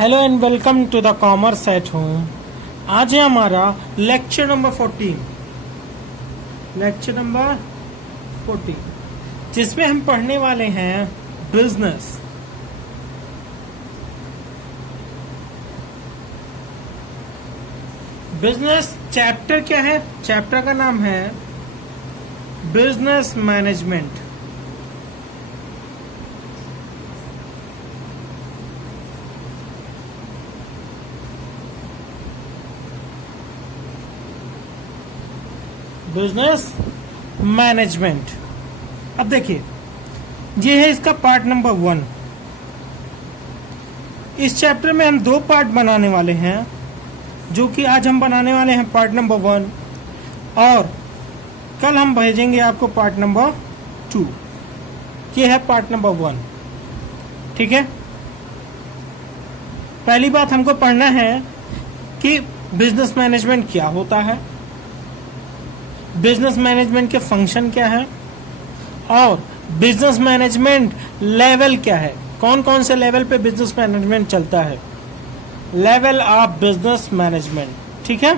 Hello and welcome to the commerce at home. आज है हमारा लेक्चर नंबर 14 जिसमें हम पढ़ने वाले हैं बिजनेस। बिजनेस चैप्टर क्या है? चैप्टर का नाम है बिजनेस मैनेजमेंट। Business management. अब देखिए, ये है इसका पार्ट नंबर 1। इस चैप्टर में हम 2 पार्ट बनाने वाले हैं, जो कि आज हम बनाने वाले हैं पार्ट नंबर 1 और कल हम भेजेंगे आपको पार्ट नंबर 2। ये है पार्ट नंबर 1, ठीक है। पहली बात हमको पढ़ना है कि बिजनेस मैनेजमेंट क्या होता है, बिजनेस मैनेजमेंट के फंक्शन क्या है और बिजनेस मैनेजमेंट लेवल क्या है। कौन कौन से लेवल पे बिजनेस मैनेजमेंट चलता है, लेवल ऑफ बिजनेस मैनेजमेंट, ठीक है।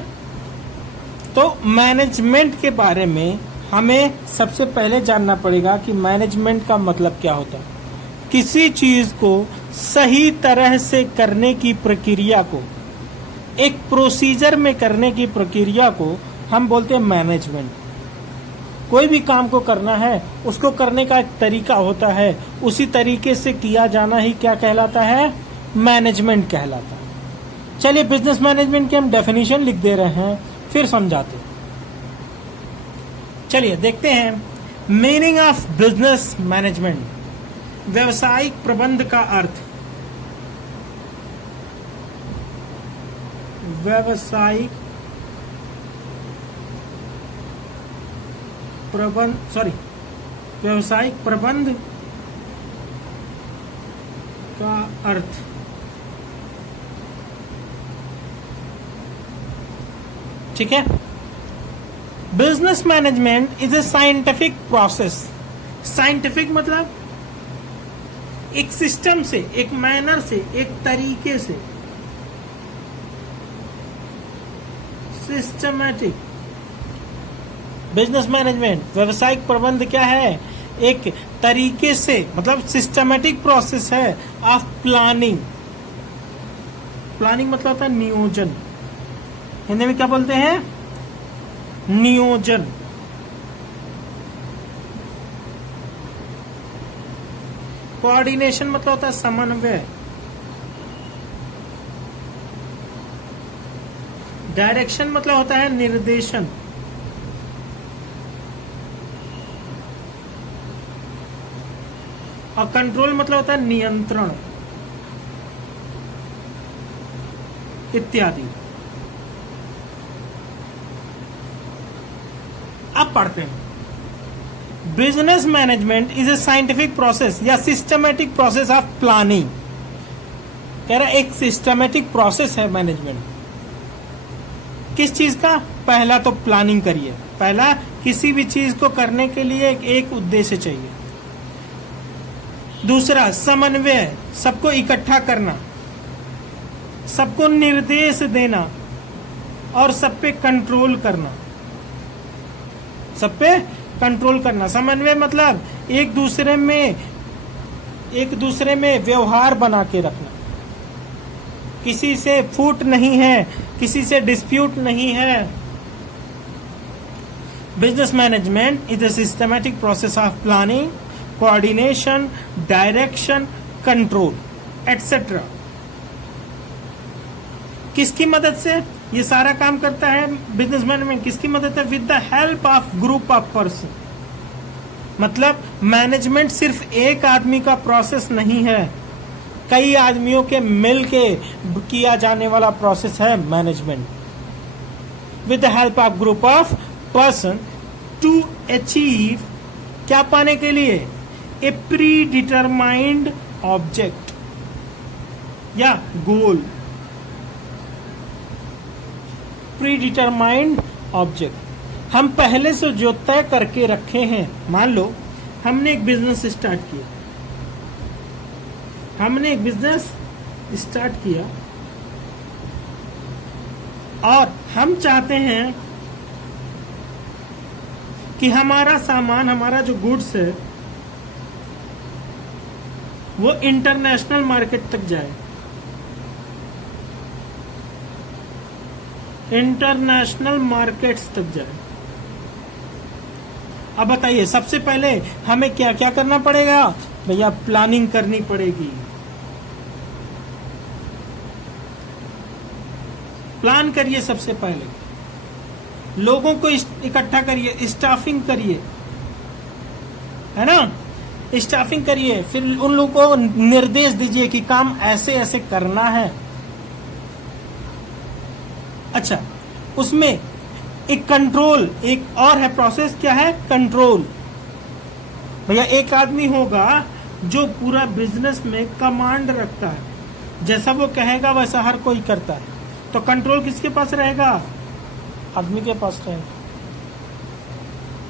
तो मैनेजमेंट के बारे में हमें सबसे पहले जानना पड़ेगा कि मैनेजमेंट का मतलब क्या होता है। किसी चीज को सही तरह से करने की प्रक्रिया को, एक प्रोसीजर में करने की प्रक्रिया को हम बोलते हैं मैनेजमेंट। कोई भी काम को करना है, उसको करने का एक तरीका होता है, उसी तरीके से किया जाना ही क्या कहलाता है? मैनेजमेंट कहलाता है। चलिए, बिजनेस मैनेजमेंट की हम डेफिनेशन लिख दे रहे हैं, फिर समझाते हैं। चलिए देखते हैं मीनिंग ऑफ बिजनेस मैनेजमेंट। व्यवसायिक प्रबंध का अर्थ, व्यवसायिक प्रबंध का अर्थ, ठीक है। Business management is a scientific process. Scientific मतलब एक सिस्टम से, एक मैनर से, एक तरीके से, सिस्टमैटिक। बिजनेस मैनेजमेंट, व्यवसायिक प्रबंध क्या है? एक तरीके से, मतलब सिस्टमैटिक प्रोसेस है ऑफ प्लानिंग। प्लानिंग मतलब होता है नियोजन। हिंदी में क्या बोलते हैं? नियोजन। कोऑर्डिनेशन मतलब होता है समन्वय। डायरेक्शन मतलब होता है निर्देशन। और कंट्रोल मतलब होता है नियंत्रण इत्यादि। अब पढ़ते हैं। Business management is a scientific process या सिस्टमैटिक प्रोसेस ऑफ प्लानिंग। कह रहा है एक सिस्टमैटिक प्रोसेस है मैनेजमेंट। किस चीज का? पहला तो प्लानिंग करिए। पहला, किसी भी चीज को करने के लिए एक उद्देश्य चाहिए। दूसरा, समन्वय, सबको इकट्ठा करना, सबको निर्देश देना और सब पे कंट्रोल करना। सब पे कंट्रोल करना। समन्वय मतलब एक दूसरे में व्यवहार बना के रखना। किसी से फूट नहीं है, किसी से डिस्प्यूट नहीं है। Business management is a systematic process of planning, coordination, direction, control etcetera. किसकी मदद से ये सारा काम करता है बिजनेस मैनेजमेंट? किसकी मदद है? With the help of group of person. मतलब मैनेजमेंट सिर्फ एक आदमी का प्रोसेस नहीं है, कई आदमियों के मिल के किया जाने वाला प्रोसेस है management. With the help of group of person to achieve, क्या पाने के लिए? ए प्री डिटरमाइंड ऑब्जेक्ट या गोल। प्री डिटरमाइंड ऑब्जेक्ट, हम पहले से जो तय करके रखे हैं। मान लो हमने एक बिजनेस स्टार्ट किया, हमने एक बिजनेस स्टार्ट किया और हम चाहते हैं कि हमारा सामान, हमारा जो गुड्स है वो इंटरनेशनल मार्केट तक जाए, इंटरनेशनल मार्केट्स तक जाए। अब बताइए, सबसे पहले हमें क्या क्या करना पड़ेगा भैया? प्लानिंग करनी पड़ेगी। प्लान करिए, सबसे पहले लोगों को इकट्ठा करिए, स्टाफिंग करिए, है ना, स्टाफिंग करिए, फिर उन लोगों को निर्देश दीजिए कि काम ऐसे ऐसे करना है। अच्छा, उसमें एक कंट्रोल, एक और है प्रोसेस, क्या है? कंट्रोल। भैया एक आदमी होगा जो पूरा बिजनेस में कमांड रखता है, जैसा वो कहेगा वैसा हर कोई करता है, तो कंट्रोल किसके पास रहेगा? आदमी के पास रहेगा।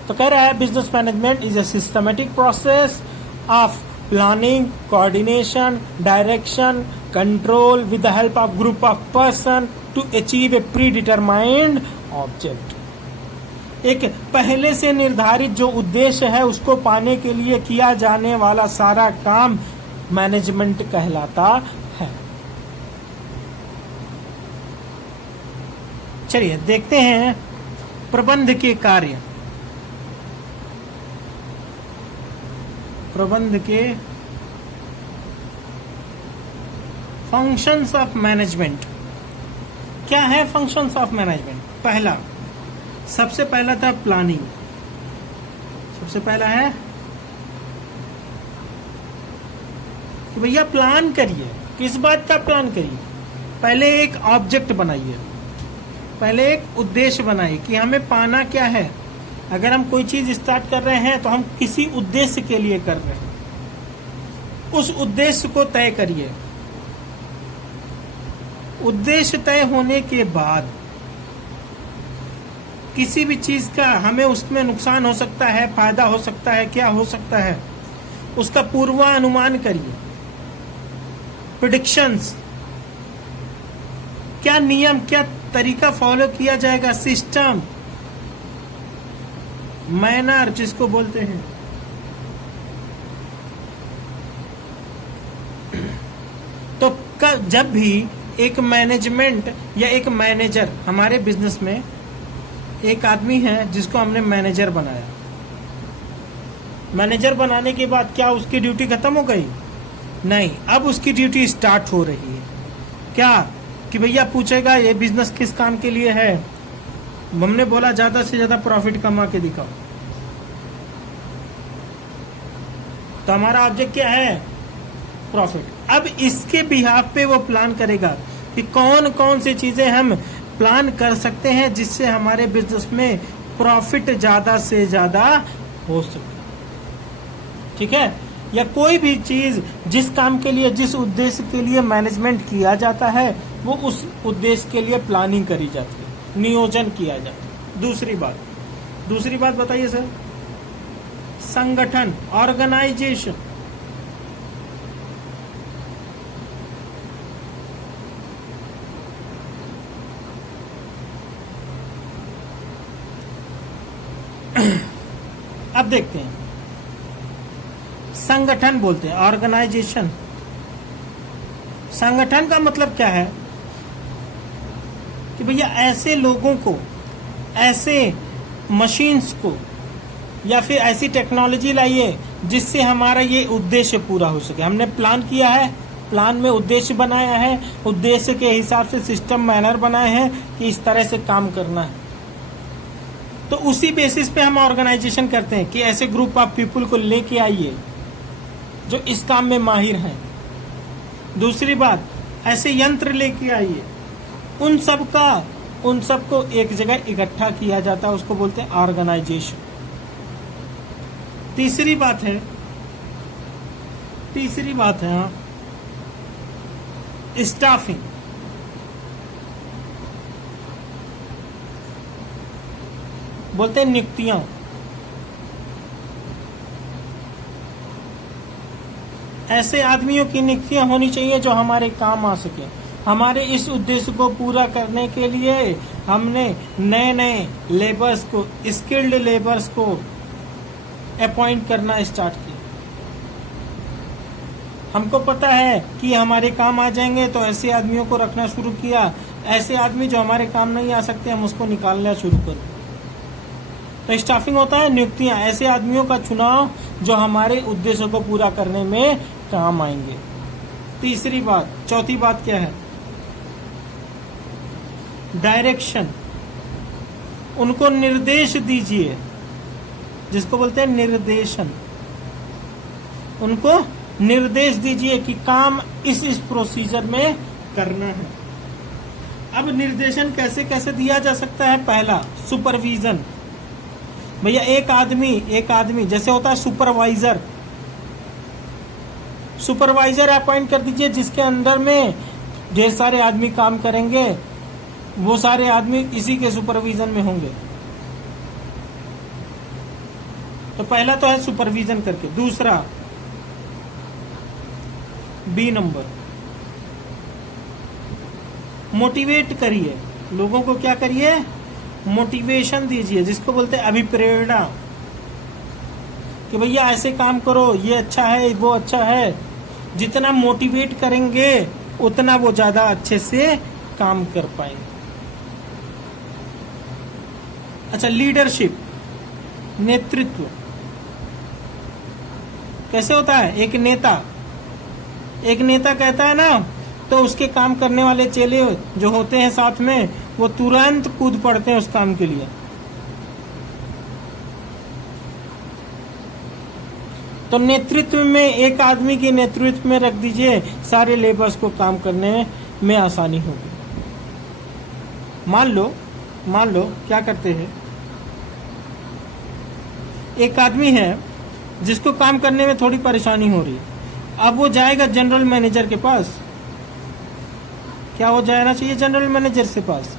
तो कह रहा है business management is a systematic process of planning, coordination, direction, control with the help of group of person to achieve a predetermined object. एक पहले से निर्धारित जो उद्देश्य है उसको पाने के लिए किया जाने वाला सारा काम मैनेजमेंट कहलाता है। चलिए देखते हैं प्रबंध के कार्य। प्रबंध के फंक्शंस ऑफ मैनेजमेंट। क्या है फंक्शंस ऑफ मैनेजमेंट? पहला, सबसे पहला था प्लानिंग। सबसे पहला है कि भैया प्लान करिए। किस बात का प्लान करिए? पहले एक ऑब्जेक्ट बनाइए, पहले एक उद्देश्य बनाइए कि हमें पाना क्या है। अगर हम कोई चीज स्टार्ट कर रहे हैं तो हम किसी उद्देश्य के लिए कर रहे हैं, उस उद्देश्य को तय करिए। उद्देश्य तय होने के बाद किसी भी चीज का हमें उसमें नुकसान हो सकता है, फायदा हो सकता है, क्या हो सकता है, उसका पूर्वानुमान करिए। प्रेडिक्शंस, क्या नियम, क्या तरीका फॉलो किया जाएगा, सिस्टम, मैनर जिसको बोलते हैं। तो जब भी एक मैनेजमेंट या एक मैनेजर, हमारे बिजनेस में एक आदमी है जिसको हमने मैनेजर बनाया, मैनेजर बनाने के बाद क्या उसकी ड्यूटी खत्म हो गई? नहीं, अब उसकी ड्यूटी स्टार्ट हो रही है। क्या कि भैया पूछेगा ये बिजनेस किस काम के लिए है? हमने बोला ज्यादा से ज्यादा प्रॉफिट कमा के दिखाओ। तो हमारा ऑब्जेक्ट क्या है? प्रॉफिट। अब इसके बिहाफ पे वो प्लान करेगा कि कौन कौन सी चीजें हम प्लान कर सकते हैं जिससे हमारे बिजनेस में प्रॉफिट ज्यादा से ज्यादा हो सके। ठीक है? या कोई भी चीज जिस काम के लिए, जिस उद्देश्य के लिए मैनेजमेंट किया जाता है, वो उस उद्देश्य के लिए प्लानिंग करी जाती है, नियोजन किया जाता है। दूसरी बात बताइए सर। संगठन, ऑर्गेनाइजेशन। अब देखते हैं, संगठन बोलते हैं, ऑर्गेनाइजेशन। संगठन का मतलब क्या है कि भैया ऐसे लोगों को, ऐसे मशीन्स को, या फिर ऐसी टेक्नोलॉजी लाइए जिससे हमारा ये उद्देश्य पूरा हो सके। हमने प्लान किया है, प्लान में उद्देश्य बनाया है, उद्देश्य के हिसाब से सिस्टम, मैनर बनाए हैं कि इस तरह से काम करना है। तो उसी बेसिस पे हम ऑर्गेनाइजेशन करते हैं कि ऐसे ग्रुप ऑफ पीपल को लेके आइए जो इस काम में माहिर हैं। दूसरी बात, ऐसे यंत्र लेके आइए, उन सबको एक जगह इकट्ठा किया जाता है, उसको बोलते हैं ऑर्गेनाइजेशन। तीसरी बात है स्टाफिंग। बोलते हैं नियुक्तियां। ऐसे आदमियों की नियुक्तियां होनी चाहिए जो हमारे काम आ सके। हमारे इस उद्देश्य को पूरा करने के लिए हमने नए नए लेबर्स को, स्किल्ड लेबर्स को अपॉइंट करना स्टार्ट किया। हमको पता है कि हमारे काम आ जाएंगे, तो ऐसे आदमियों को रखना शुरू किया। ऐसे आदमी जो हमारे काम नहीं आ सकते, हम उसको निकालना शुरू कर। तो स्टाफिंग होता है नियुक्तियां, ऐसे आदमियों का चुनाव जो हमारे उद्देश्यों को पूरा करने में काम आएंगे। तीसरी बात, चौथी बात क्या है? डायरेक्शन। उनको निर्देश दीजिए, जिसको बोलते हैं निर्देशन। उनको निर्देश दीजिए कि काम इस प्रोसीजर में करना है। अब निर्देशन कैसे कैसे दिया जा सकता है? पहला, सुपरविजन। भैया एक आदमी जैसे होता है सुपरवाइजर, सुपरवाइजर अपॉइंट कर दीजिए, जिसके अंदर में ढेर सारे आदमी काम करेंगे। वो सारे आदमी इसी के सुपरविजन में होंगे। तो पहला तो है सुपरविजन करके। दूसरा, बी नंबर, मोटिवेट करिए लोगों को। क्या करिए? मोटिवेशन दीजिए, जिसको बोलते हैं अभिप्रेरणा, कि भैया ऐसे काम करो, ये अच्छा है, वो अच्छा है। जितना मोटिवेट करेंगे उतना वो ज्यादा अच्छे से काम कर पाएंगे। अच्छा, लीडरशिप, नेतृत्व कैसे होता है? एक नेता कहता है ना, तो उसके काम करने वाले चेले जो होते हैं साथ में, वो तुरंत कूद पड़ते हैं उस काम के लिए। तो नेतृत्व में एक आदमी के नेतृत्व में रख दीजिए, सारे लेबर्स को काम करने में आसानी होगी। मान लो क्या करते हैं, एक आदमी है जिसको काम करने में थोड़ी परेशानी हो रही है। अब वो जाएगा जनरल मैनेजर के पास। क्या वो जाना चाहिए जनरल मैनेजर से पास?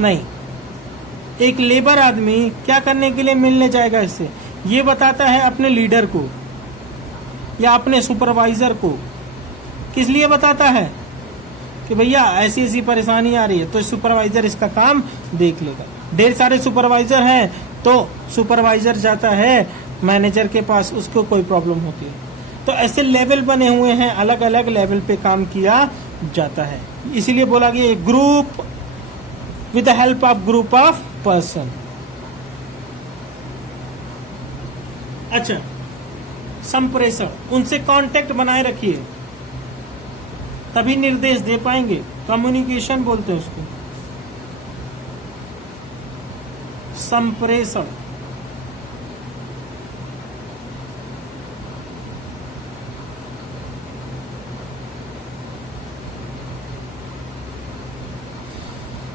नहीं। एक लेबर आदमी क्या करने के लिए मिलने जाएगा इससे? ये बताता है अपने लीडर को या अपने सुपरवाइजर को। किस लिए बताता है? कि भैया ऐसी ऐसी परेशानी आ रही है, तो सुपरवाइजर इसका काम देख लेगा। ढेर सारे सुपरवाइजर हैं, तो सुपरवाइजर जाता है मैनेजर के पास, उसको कोई प्रॉब्लम होती है। तो ऐसे लेवल बने हुए हैं, अलग अलग लेवल पे काम किया जाता है। इसीलिए बोला गया group with the help of group of person. अच्छा, संप्रेषण, उनसे कांटेक्ट बनाए रखिए, तभी निर्देश दे पाएंगे। कम्युनिकेशन बोलते हैं उसको, संप्रेषण।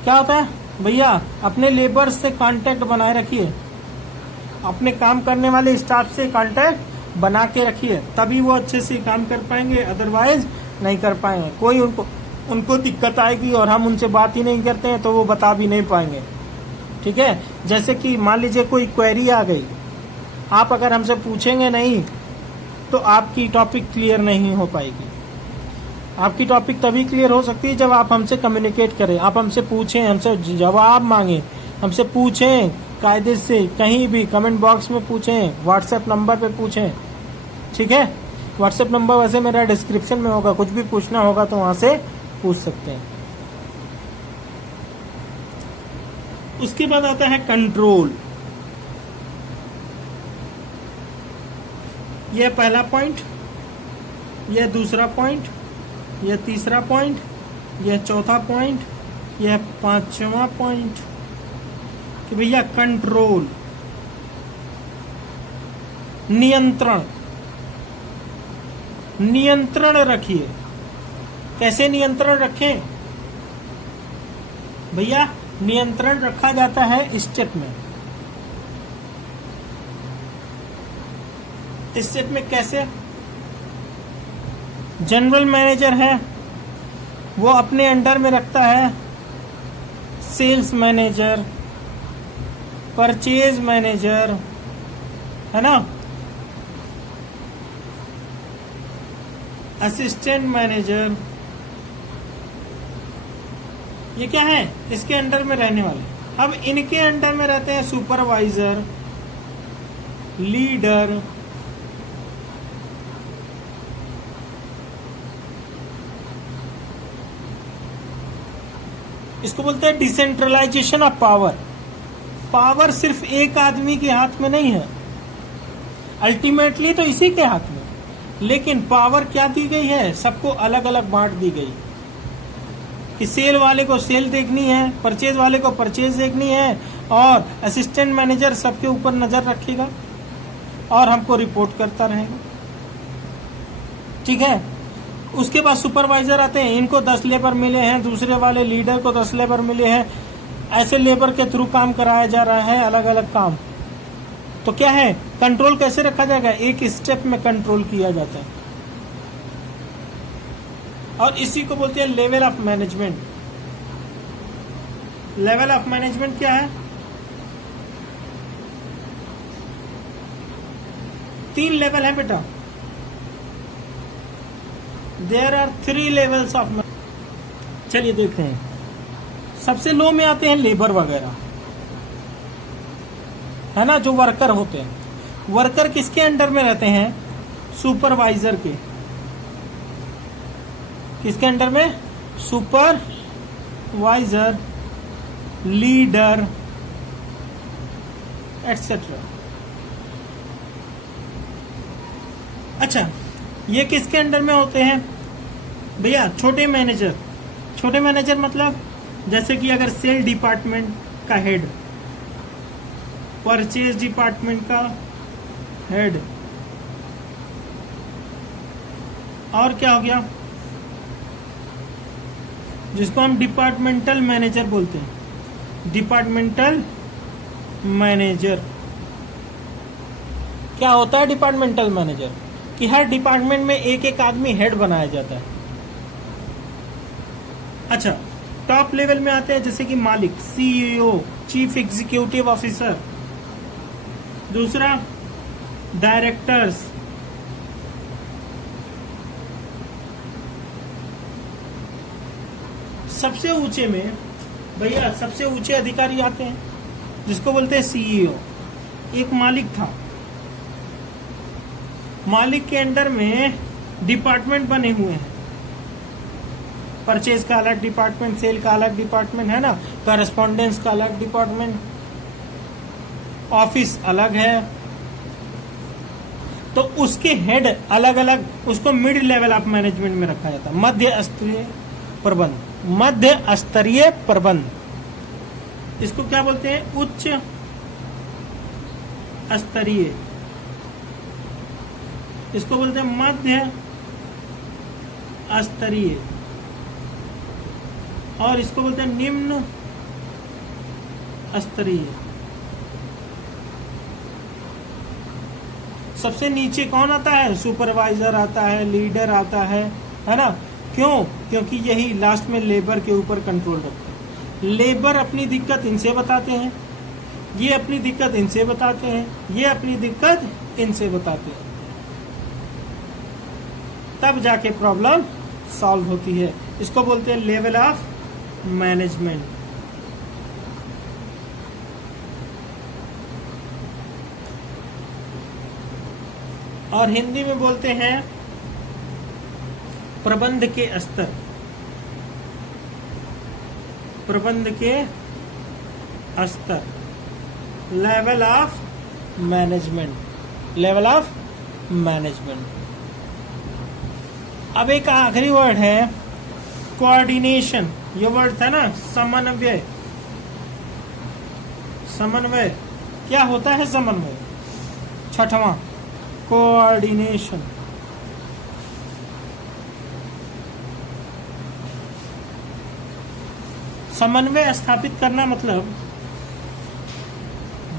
क्या होता है भैया? अपने लेबर से कांटेक्ट बनाए रखिए, अपने काम करने वाले स्टाफ से कांटेक्ट बना के रखिए, तभी वो अच्छे से काम कर पाएंगे, अदरवाइज नहीं कर पाएंगे। कोई उनको दिक्कत आएगी और हम उनसे बात ही नहीं करते हैं, तो वो बता भी नहीं पाएंगे। ठीक है, जैसे कि मान लीजिए कोई क्वेरी आ गई, आप अगर हमसे पूछेंगे नहीं तो आपकी टॉपिक क्लियर नहीं हो पाएगी। आपकी टॉपिक तभी क्लियर हो सकती है जब आप हमसे कम्युनिकेट करें, आप हमसे पूछें, हमसे जवाब मांगे, हमसे पूछें कायदे से, कहीं भी कमेंट बॉक्स में पूछें, व्हाट्सएप नंबर पे पूछें। ठीक है, व्हाट्सएप नंबर वैसे मेरा डिस्क्रिप्शन में होगा, कुछ भी पूछना होगा तो वहां से पूछ सकते हैं। उसके बाद आता है कंट्रोल। यह पहला पॉइंट, यह दूसरा पॉइंट, यह तीसरा पॉइंट, यह चौथा पॉइंट, यह पांचवा पॉइंट, कि भैया कंट्रोल, नियंत्रण। नियंत्रण रखिए। कैसे नियंत्रण रखें भैया? नियंत्रण रखा जाता है स्टेप में। स्टेप में कैसे? जनरल मैनेजर है, वो अपने अंडर में रखता है सेल्स मैनेजर, परचेज मैनेजर, है ना, असिस्टेंट मैनेजर, ये क्या है, इसके अंडर में रहने वाले। अब इनके अंडर में रहते हैं सुपरवाइजर, लीडर, इसको बोलते हैं डिसेंट्रलाइजेशन ऑफ पावर। पावर सिर्फ एक आदमी के हाथ में नहीं है, अल्टीमेटली तो इसी के हाथ में, लेकिन पावर क्या दी गई है, सबको अलग अलग बांट दी गई कि सेल वाले को सेल देखनी है, परचेज वाले को परचेज देखनी है, और असिस्टेंट मैनेजर सबके ऊपर नजर रखेगा और हमको रिपोर्ट करता रहेगा। ठीक है। उसके बाद सुपरवाइजर आते हैं, इनको 10 लेबर मिले हैं, दूसरे वाले लीडर को 10 लेबर मिले हैं, ऐसे लेबर के थ्रू काम कराया जा रहा है, अलग अलग काम। तो क्या है, कंट्रोल कैसे रखा जाएगा, एक स्टेप में कंट्रोल किया जाता है, और इसी को बोलते हैं level of management. Level of management क्या है, 3 लेवल है बेटा। There are 3 levels of. चलिए देखते हैं, सबसे लो में आते हैं लेबर वगैरह, है ना, जो वर्कर होते हैं। वर्कर किसके अंडर में रहते हैं, सुपरवाइजर के। किसके अंडर में, सुपरवाइजर, लीडर, एटसेट्रा। अच्छा, ये किसके अंडर में होते हैं भैया, छोटे मैनेजर। छोटे मैनेजर मतलब जैसे कि अगर सेल डिपार्टमेंट का हेड, परचेज डिपार्टमेंट का हेड, और क्या हो गया, जिसको हम डिपार्टमेंटल मैनेजर बोलते हैं। डिपार्टमेंटल मैनेजर क्या होता है, डिपार्टमेंटल मैनेजर कि हर डिपार्टमेंट में एक एक आदमी हेड बनाया जाता है। अच्छा, टॉप लेवल में आते हैं जैसे कि मालिक, सीईओ, चीफ एग्जीक्यूटिव ऑफिसर। दूसरा डायरेक्टर्स, सबसे ऊंचे में भैया सबसे ऊंचे अधिकारी आते हैं जिसको बोलते हैं सीईओ। एक मालिक था, मालिक के अंडर में डिपार्टमेंट बने हुए हैं, परचेज का अलग डिपार्टमेंट, सेल का अलग डिपार्टमेंट, है ना, कॉरेस्पॉन्डेंस का अलग डिपार्टमेंट, ऑफिस अलग है। तो उसके हेड अलग अलग, उसको मिड लेवल ऑफ मैनेजमेंट में रखा जाता है। मध्य स्तरीय प्रबंध, मध्य स्तरीय प्रबंध, इसको क्या बोलते हैं, उच्च स्तरीय, इसको बोलते हैं मध्य स्तरीय, और इसको बोलते हैं निम्न स्तरीय। सबसे नीचे कौन आता है, सुपरवाइजर आता है, लीडर आता है ना। क्यों, क्योंकि यही लास्ट में लेबर के ऊपर कंट्रोल रखते हैं। लेबर अपनी दिक्कत इनसे बताते हैं, ये अपनी दिक्कत इनसे बताते हैं, ये अपनी दिक्कत इनसे बताते हैं, तब जाके प्रॉब्लम सॉल्व होती है। इसको बोलते हैं लेवल ऑफ मैनेजमेंट। और हिंदी में बोलते हैं प्रबंध के स्तर, प्रबंध के स्तर, level of management, level of management. अब एक आखिरी वर्ड है कोऑर्डिनेशन। ये वर्ड था ना, समन्वय। समन्वय क्या होता है, समन्वय। छठवां, कोऑर्डिनेशन। समन्वय स्थापित करना मतलब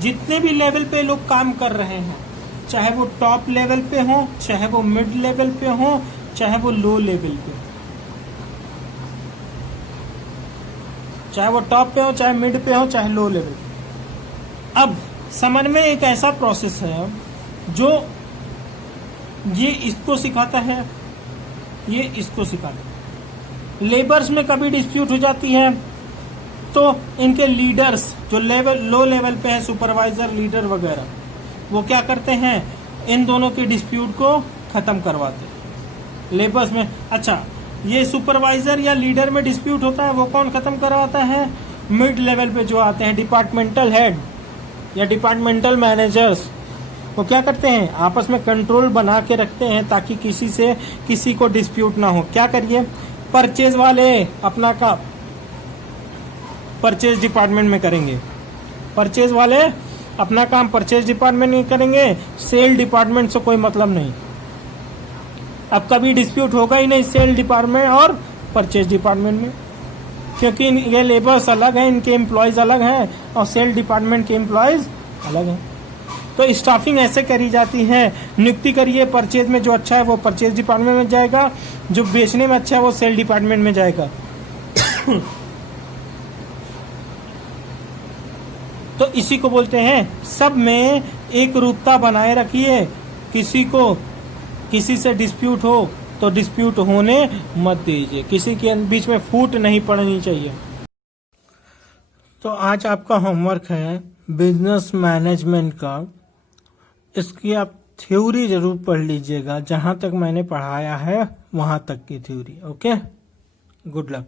जितने भी लेवल पे लोग काम कर रहे हैं, चाहे वो टॉप लेवल पे हो, चाहे वो मिड लेवल पे हो, चाहे वो लो लेवल पे, चाहे वो टॉप पे हो, चाहे मिड पे हो, चाहे लो लेवल पे। अब समन्वय एक ऐसा प्रोसेस है जो ये इसको सिखाता है ये इसको सिखा दो। लेबर्स में कभी डिस्प्यूट हो जाती है तो इनके लीडर्स जो लो लेवल पे है, सुपरवाइजर, लीडर वगैरह, वो क्या करते हैं, इन दोनों के डिस्प्यूट को खत्म करवाते हैं। लेबर्स में, अच्छा, ये सुपरवाइजर या लीडर में डिस्प्यूट होता है, वो कौन खत्म करवाता है, मिड लेवल पे जो आते हैं डिपार्टमेंटल हेड या डिपार्टमेंटल मैनेजर्स, वो क्या करते हैं, आपस में कंट्रोल बना के रखते हैं ताकि किसी को डिस्प्यूट ना हो। क्या करिए, परचेज वाले अपना काम परचेज डिपार्टमेंट में करेंगे, परचेज वाले अपना काम परचेज डिपार्टमेंट में करेंगे, सेल डिपार्टमेंट से कोई मतलब नहीं। अब कभी डिस्प्यूट होगा ही नहीं सेल डिपार्टमेंट और परचेज डिपार्टमेंट में, क्योंकि ये लेबर्स अलग हैं, इनके एम्प्लॉयज अलग हैं और सेल डिपार्टमेंट के एम्प्लॉयज अलग हैं। तो स्टाफिंग ऐसे करी जाती है, नियुक्ति करिए, परचेज में जो अच्छा है वो परचेज डिपार्टमेंट में जाएगा, जो बेचने में अच्छा है वो सेल डिपार्टमेंट में जाएगा। तो इसी को बोलते हैं, सब में एक रूपता बनाए रखिए, किसी से डिस्प्यूट हो तो डिस्प्यूट होने मत दीजिए, किसी के बीच में फूट नहीं पड़नी चाहिए। तो आज आपका होमवर्क है बिजनेस मैनेजमेंट का, इसकी आप थ्योरी जरूर पढ़ लीजिएगा, जहां तक मैंने पढ़ाया है वहां तक की थ्योरी। Okay, good luck.